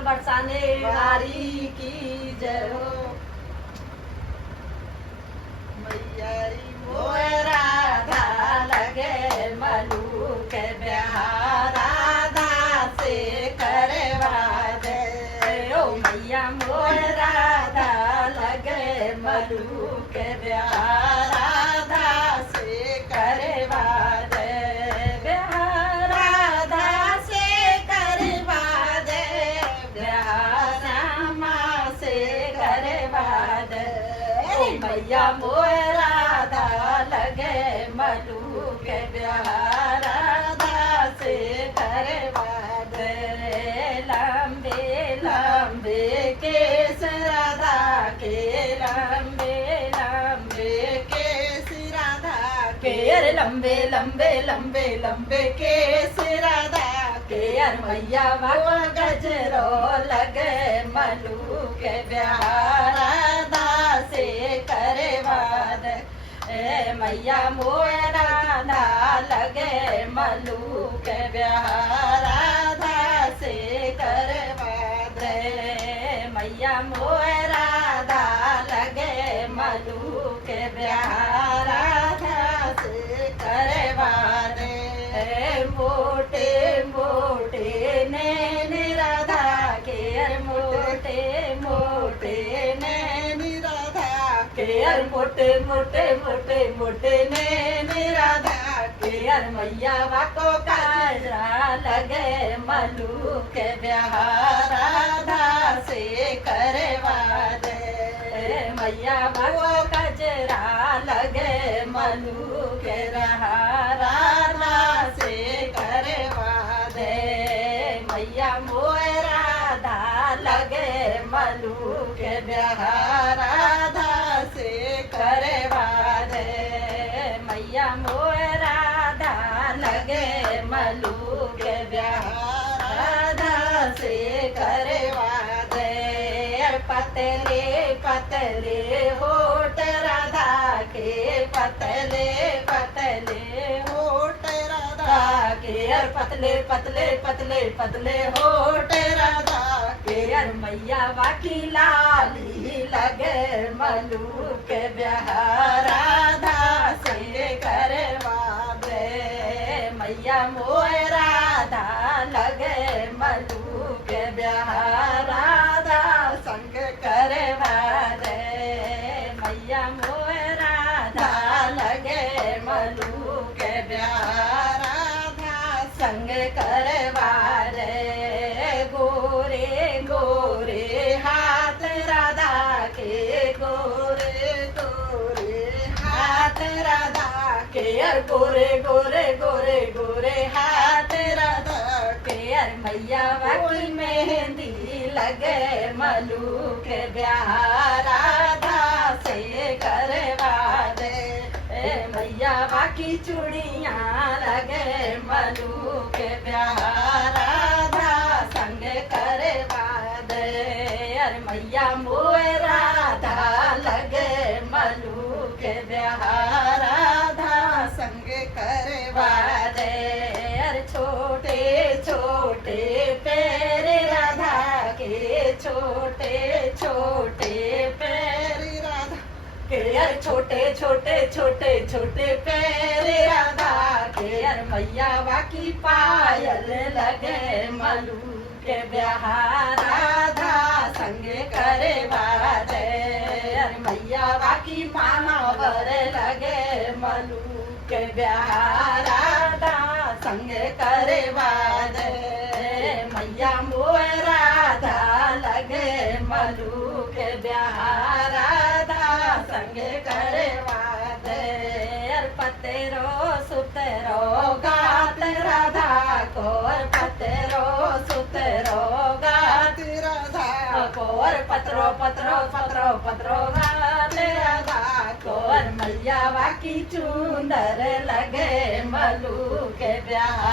फूल बरसाने वाली की जय हो। मैयारी मोए राधा लगे मलू के ब्याह राधा से करवा दे। ओ मैया मोए राधा लगे मलू के ब्याह राधा से करवा दे। ब्याह राधा से करवा दे, ब्याह श्यामा से करवा दे। ओ मैया मोए राधा लगे मलू के ब्याह राधा से करवा दे। लंबे लंबे केस राधा के, लंबे लंबे केस राधा के, अरे लंबे लंबे लंबे लंबे केस राधा के। अरे मैया वो गजरो लगे मलू के ब्याह राधा से करवा दे। ए मैया मोए राधा लगे मलू के ब्याह राधा से करवा दे। मैया मोए राधा लगे मलू के ब्याह राधा से करवा दे। मोटे मोटे नैन राधा के, अरे मोटे मोटे नैन राधा के, अरे मोटे मोटे मोटे मोटे नैन राधा के। अरे मैया वाको काजरा लगे मलू के ब्याह राधा से करवा दे। मैया वाको काजरा लगे मलू के ब्याह राधा से करवा दे। मैया मोए राधा लगे मलू के ब्याह राधा से करवा दे। मैया मोए राधा लगे मलू के ब्याह राधा से करवा दे। पतले पतले होठ राधा के, पतले पतले होठ राधा के, अर पतले पतले पतले पतले होठ राधा के। अर मैया बाकी लाली लगे मलू के ब्याह राधा से करवा दे। मैया मोए राधा लगे मलू के ब्याह राधा संग करवा दे। मैया मोए राधा लगे मलू के ब्याह राधा संग करवा दे। गोरे गोरे हाथ राधा के, गोरे गोरे हाथ राधा के। अर गोरे गोरे गोरे गोरे हाथ राधा के। अर मैया वाकी मेहंदी लगे मलू के ब्याह राधा से करवा दे। मैया बाकी चूड़ियाँ लगे मलू के ब्याह राधा संग करवा दे। अरे मैया मोए राधा लगे मलू के ब्याह राधा संग करवा करवा दे। अरे छोटे छोटे पैर राधा के, छोटे छोटे पैर राधा के। अरे छोटे छोटे छोटे छोटे पैर राधा के। अरे मैया बाकी पायल लगे मलू के ब्याह राधा संग करवा दे। अरे मैया बाकी मानवर लगे मलू के ब्याह राधा संग करवा दे। मैया मोए राधा लगे मलू के ब्याह राधा संग करवा दे। अर पतेरो सुतरो गात राधा को, अर पतेरो सुतरो गात राधा कोर पत्रो पत्रो पत्रो पत्रो गात राधा कोर। मैया बाकी चूंदर लगे मलू के ब्याह